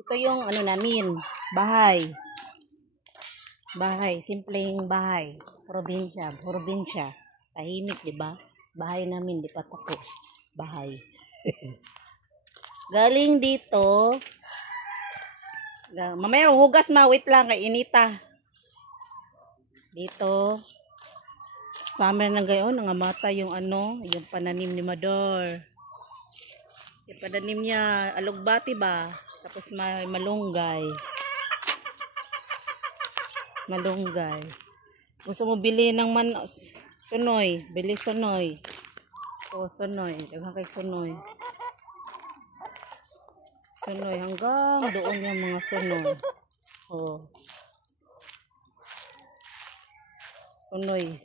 Ito yung ano namin, bahay. Bahay, simpleng bahay. Probinsya. Tahimik, 'di ba? Bahay namin, di pa tapos. Bahay. Galing dito. Mamaya hugas wait lang kay inita. Dito. Summer na gayon, nangamatay yung yung pananim ni Mador. Yung pananim niya, alugbati ba? Tapos may malunggay. Gusto mo bili ng sunoy, bili sunoy. Sunoy, daghang kay sunoy. Sunoy hanggang doon yung mga sunoy. Sunoy.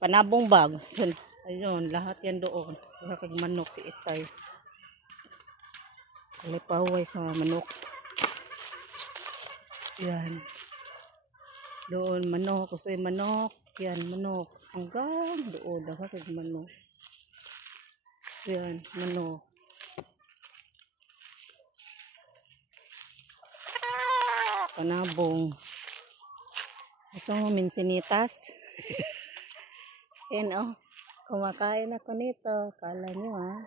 Panabong bag. Ayun, lahat yan doon. Daghang kay manok si Itay. Kalipaway sa manok. Yan. Doon manok, kasi manok. Yan, manok. Hanggang doon, daghang kay manok. Yan, manok. Panabong. Gusto mo minsinitas? Yan kumakain ako nito. Kala nyo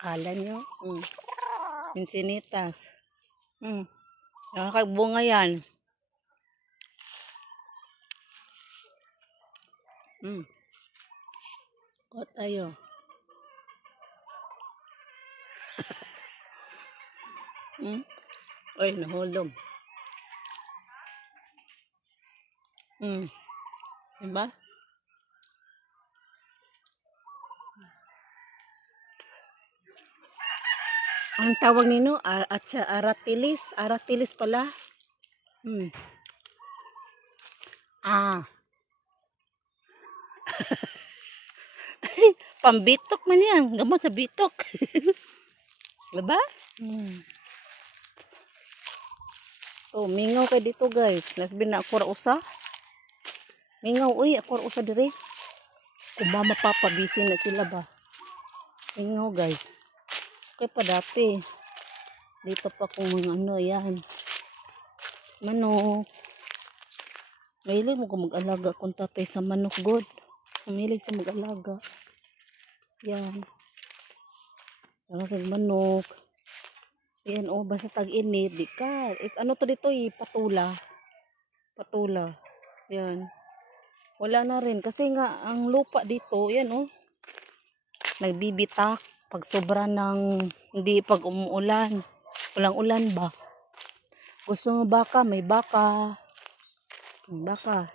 Kala nyo? Minsinitas. Nakakagbunga yan. Kuha tayo. Oy, nahulog. Diba? Ang tawag nino, aratilis. Aratilis pala. Pambitok man yan. Gamot sa bitok. Diba? Mingaw kay dito guys. Nasbin na ako usa. Mingaw, ako usa dire. Kung ba mapapabisi na sila ba? Mingaw guys. Kaya pa dati. Dito pa kung yan. Manok. Mahilig mo kung mag-alaga kung tatay sa manok god. Mahilig sa mag-alaga. Yan. Manok. Yan basta tag-init. Di ka. Ano to dito patula. Patula. Yan. Wala na rin. Kasi nga, ang lupa dito, yan nagbibitak. Pag sobra ng, hindi pag umuulan. Walang ulan ba? Gusto mo baka? May baka. Baka.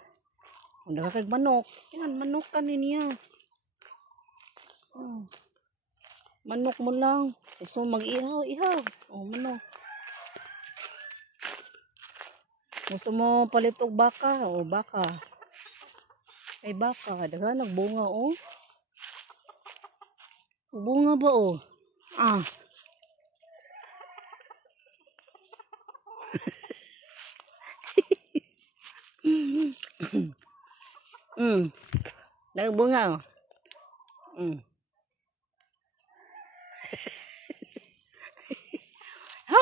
Kag manok. Yan, manok kanin niya. Manok mo lang. Gusto mo mag-ihaw. Manok. Gusto mo palit og baka? Baka. May baka. Daga nagbunga Bunga ba Nagbunga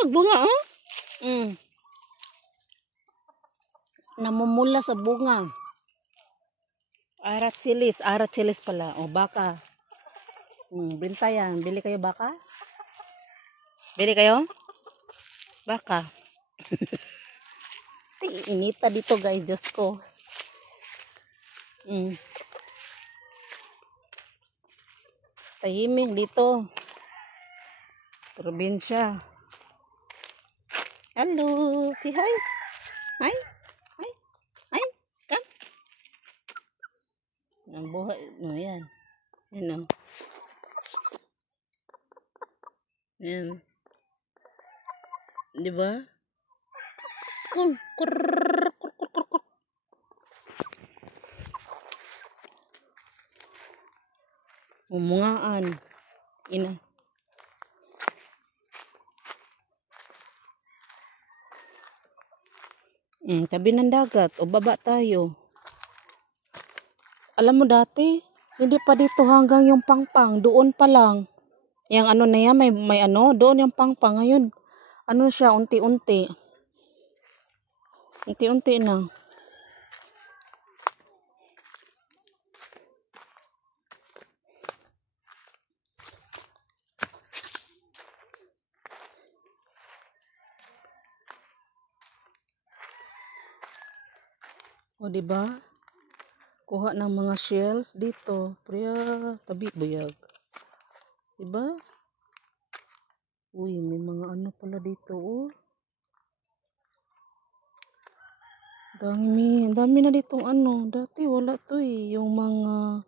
bunga namumula sa bunga. Aratilis pala. Baka. Benta yan. Bili kayo baka? Bili kayo? Baka. Inita dito guys. Diyos ko. Tahimik dito. Probinsya. Hello. Say hi. Hi. Come. Ang buhay. Yan. Yan Yan. Diba? Umungaan. Ina. Tabi ng dagat. Baba tayo. Alam mo dati, Hindi pa dito hanggang yung pangpang. Doon pa lang. Yung ano na yan, may ano, doon yung pangpang. Ngayon, ano siya, unti-unti. Unti-unti na. O, diba? Kuha ng mga shells dito. Priya, tabi, buyag. Diba? Uy, may mga ano pala dito, oh. Dami na ditong ano. Dati wala to eh. Yung mga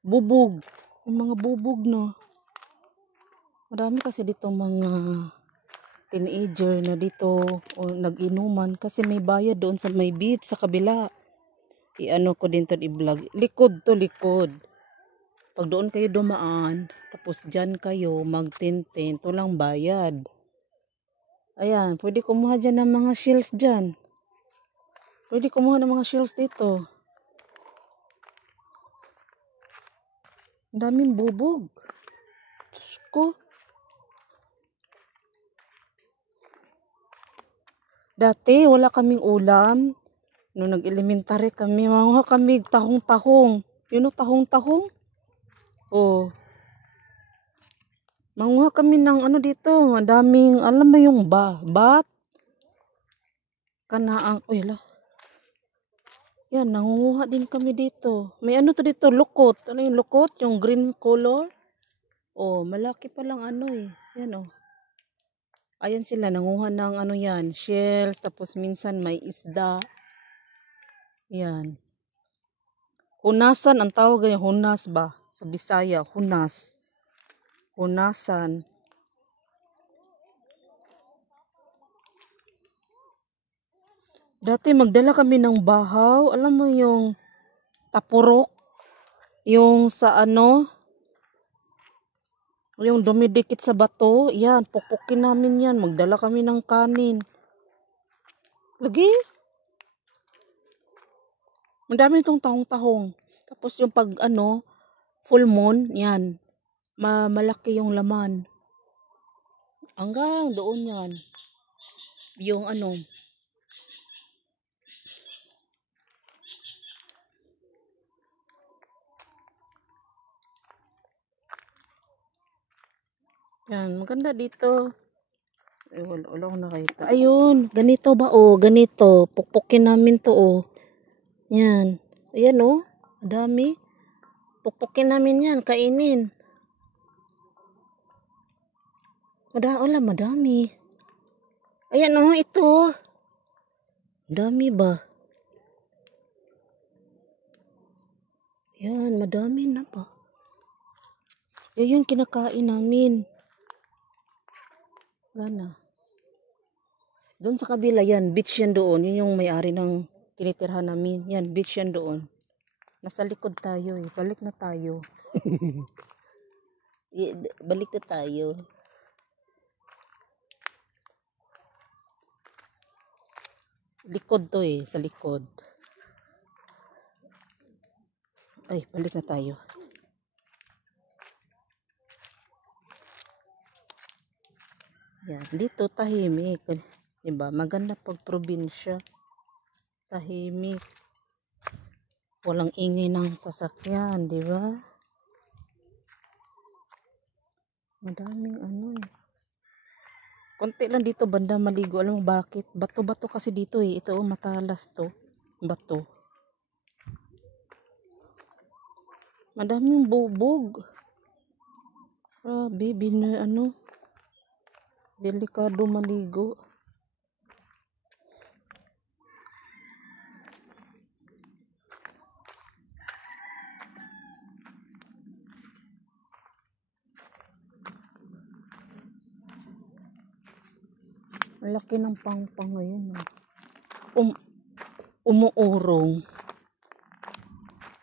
bubog. Yung mga bubog na. Marami kasi dito mga teenager na dito o nag-inuman kasi may bayad doon sa may beach sa kabila. I-ano ko din to i-vlog. Likod to, likod. Pag doon kayo dumaan, tapos dyan kayo magtintin, to lang bayad. Ayan, pwede kumuha dyan ng mga shells dyan. Pwede kumuha ng mga shells dito. Ang daming bubog. Diyos ko. Dati, wala kaming ulam. Nung nag-elementary kami, manguha kami tahong-tahong. Yun o, tahong-tahong? Oh. Manguha kami ng ano dito. Ang daming, alam mo yung bat? Kanaang, uy la. Yan, nangunguha din kami dito. May ano to dito, lukot. Ano yung lukot? Yung green color? Oh, malaki pa lang ano eh. Yan oh. Ayan sila, nanguha ng ano yan, shells, tapos minsan may isda. Yan. Hunasan, ang tawag ganyan, hunas ba? Sa Bisaya, hunas. Hunasan. Dati magdala kami ng bahaw. Alam mo yung tapurok? Yung sa ano? Yung dumidikit sa bato. Yan, pupukin namin yan. Magdala kami ng kanin. Lagi. Madami itong tahong-tahong. Tapos yung pag ano, full moon, yan. Malaki yung laman. Hanggang doon yan. Yung ano. Yan, maganda dito. Eh, wala akong nakita. Ayun, ganito ba oh, ganito. Pukpukin namin to oh. Yan. Ayan oh, madami. Pukpukin namin yan, kainin. Madami. Ayan oh, ito. Madami ba? Yan, madami na ba? Ayun, kinakain namin. Wala na. Doon sa kabila yan, beach yan doon. Yun yung may-ari ng tinitirhan namin. Yan, beach yan doon. Nasa likod tayo eh. Balik na tayo. Balik na tayo. Likod to eh, sa likod. Ay, balik na tayo. Yan, dito tahimik. Diba? Maganda pag probinsya. Tahimik. Walang ingay ng sasakyan, diba? Madaming ano eh. Konti lang dito banda maligo. Alam mo bakit? Bato-bato kasi dito eh. Ito oh, matalas to. Bato. Madaming bubog. Grabe, ano? Delikado maligo. Malaki ng pangpang ngayon. Umuurong.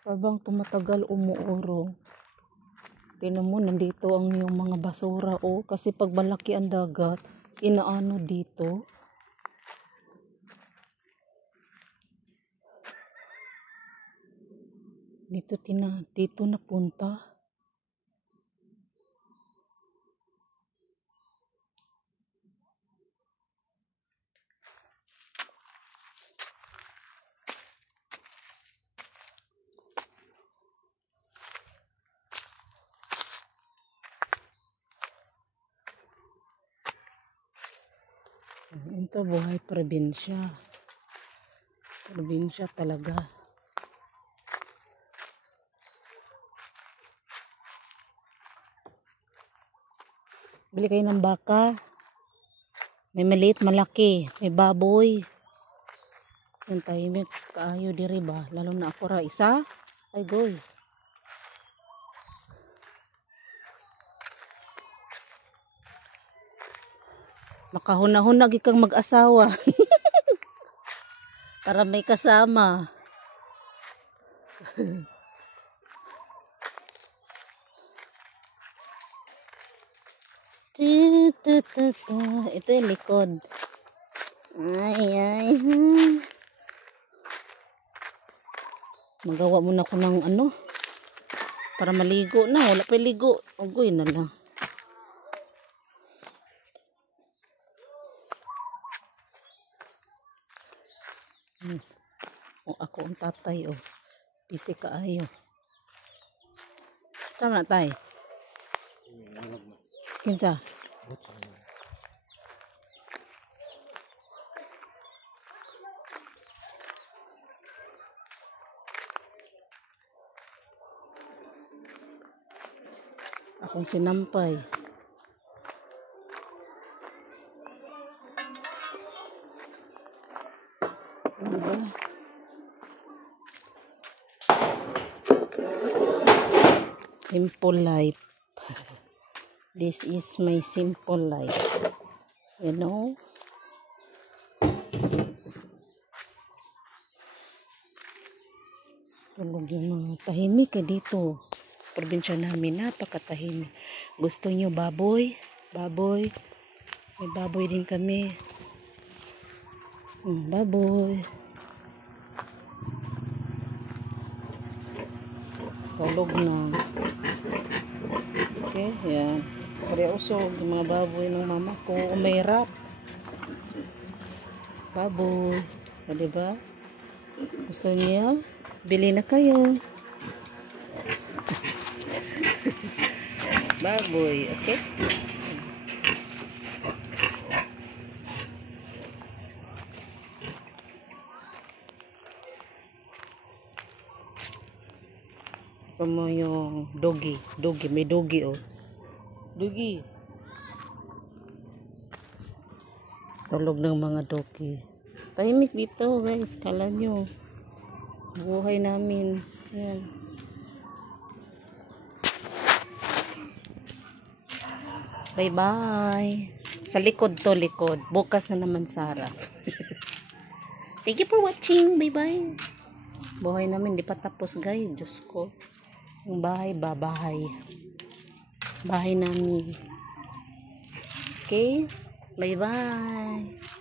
Habang tumatagal umuurong. Tingnan mo, nandito ang yung mga basura oh. Kasi pag malaki ang dagat, inaano dito. Dito napunta. Ito buhay probinsya. Probinsya talaga. Bili kayo ng baka. May maliit, malaki. May baboy. Yung tahimik kaayo diri ba? Lalo na ako ra isa. Ay goy. Makahuna-hunag ikang mag-asawa. Para may kasama. Ito yung likod. Ay. Magawa muna ko ng ano. Para maligo na. Wala pa ligo. Ugoy na lang. O ako ang tatay. O. Pisi kaayo. Tama na tay. Kinsa? Akong sinampay. Diba? Simple life. This is my simple life. You know? Tulog yung mga tahimik dito. Probinsya namin, napakatahimik. Gusto nyo baboy? Baboy. May baboy din kami. Baboy. Tulog na. Okay, yan. Kaya usog yung mga baboy ng mama ko. Umayrap. Baboy. O, diba? Gusto niyo? Bili na kayo. Baboy, okay? Ito mo yung doggy. Doggy, may doggy oh. Doggy. Tulog ng mga doggy. Tahimik dito guys, kala nyo. Buhay namin. Yan. Bye-bye. Sa likod to, likod. Bukas na naman, Sarah. Thank you for watching. Bye-bye. Buhay namin, di pa tapos, guys. Diyos ko. Yung bahay ba? Bahay. Bahay namin. Okay? Bye-bye.